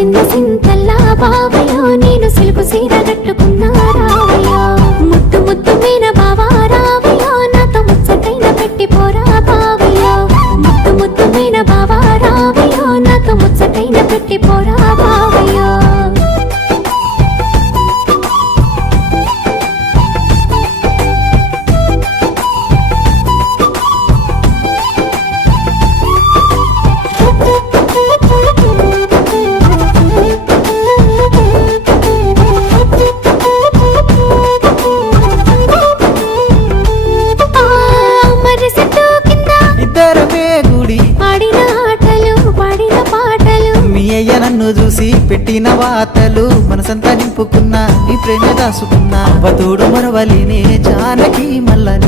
మురిసింద సింతల్లా బావయ్యో నేను సిలుకు సీర కట్టుకున్నా రావయ్యో ముద్దు ముద్దు మీన బావా రావయ్యో నాతో ముచ్చటైన పెట్టి పోరా బావయ్యో ముద్దు ముద్దు మీన బావా రావయ్యో నాతో ముచ్చటైన పెట్టి పోరా బావయ్యో నన్ను చూసి పెట్టిన వాతలు మనసంతా నింపుకున్నా నీ ప్రేమ దాసుకున్నా అవతోడు మరవలేనే జానకి మల్లని